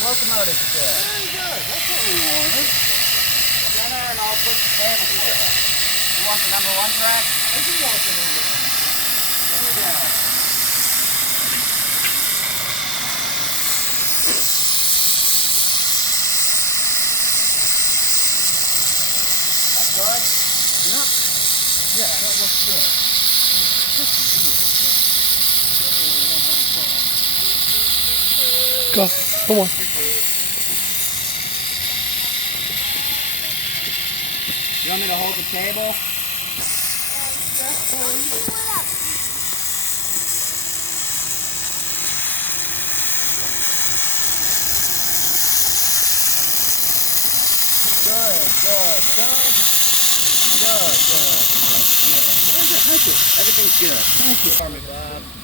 locomotive shed. Very good. That's what we wanted. Center, and I'll put the table for you. You want the number 1 track? I do want the number 1. There we go. That's good? Yep. Yeah, that looks good. Go. Come on. You want me to hold the table? Good. Thank you. Everything's good. Thank you. For me, Bob.